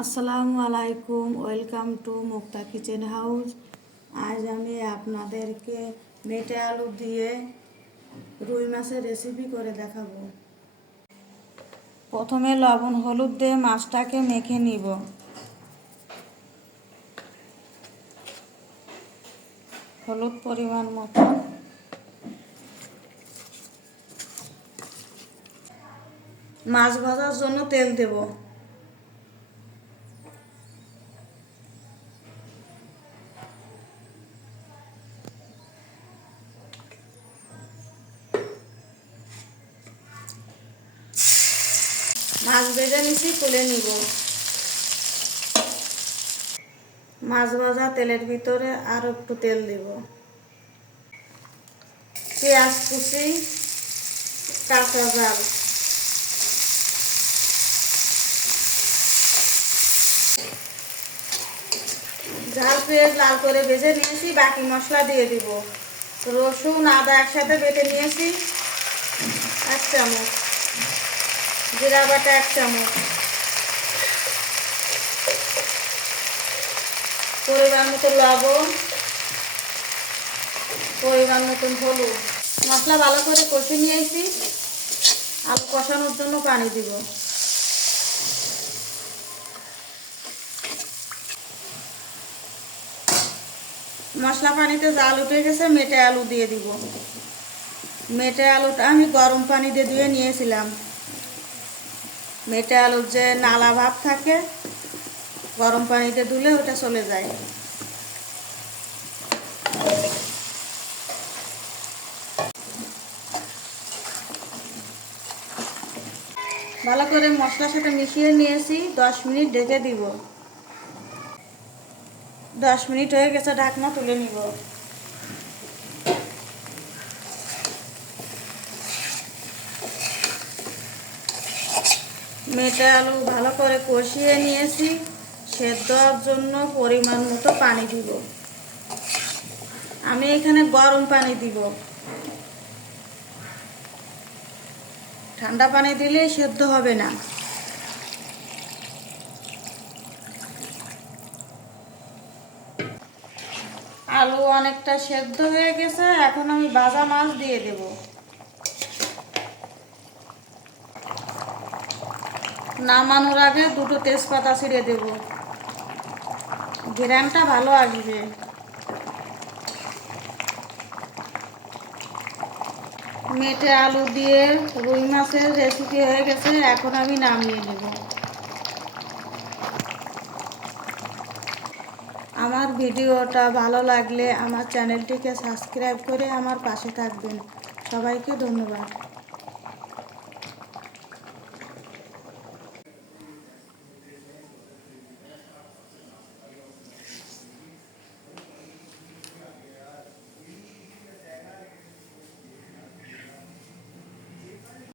আসসালামু আলাইকুম, welcome to Mukta kitchen house. আজ আমি আপনাদেরকে মেটে আলু দিয়ে রুই মাছের রেসিপি করে দেখাবো। প্রথমে লবণ, হলুদ দিয়ে মাছটাকে মেখে নিব। হলুদ পরিমাণ মতো। মাছ ভাজার জন্য তেল দেব। মাছ ভেজে নিছি, তুলে নিব। মাছ ভাজা তেলের ভিতরে আর একটু তেল দিব। পেঁয়াজ কুচি, কাঁচা জাল ঝাল, পেঁয়াজ লাল করে ভেজে নিয়েছি, বাকি মশলা দিয়ে দিব। রসুন, আদা একসাথে বেটে নিয়েছি, এক চামচ। জিরা বাটা এক চামচ। পরিমাণ মতো লবণ, পরিমাণ মতন হলুদ। মশলা ভালো করে কষে নিয়েছি। আলু কষানোর জন্য পানি দিব। মশলা পানিতে জাল উঠে গেছে, মেটে আলু দিয়ে দিব। মেটে আলুটা আমি গরম পানি দিয়ে ধুয়ে নিয়েছিলাম। মেটে আলুর যে নালা ভাব থাকে, গরম পানিতে ধুলে ওটা চলে যায়। ভালো করে মশলার সাথে মিশিয়ে নিয়েছি, দশ মিনিট ঢেকে দিব। দশ মিনিট হয়ে গেছে, ঢাকনা তুলে নিব। মেটে আলু ভালো করে কষিয়ে নিয়েছি। সেদ্ধ হওয়ার জন্য পরিমাণ মতো পানি দিব। আমি এখানে গরম পানি দিব। ঠান্ডা পানি দিলে সেদ্ধ হবে না। আলু অনেকটা সেদ্ধ হয়ে গেছে, এখন আমি ভাজা মাছ দিয়ে দেব। নামানোর আগে দুটো তেজপাতা ছিঁড়ে দেব। গ্রামটা ভালো আসবে। মেটে আলু দিয়ে রুই মাছের রেসিপি হয়ে গেছে, এখন আমি নামিয়ে নেব। আমার ভিডিওটা ভালো লাগলে আমার চ্যানেলটিকে সাবস্ক্রাইব করে আমার পাশে থাকবেন। সবাইকে ধন্যবাদ।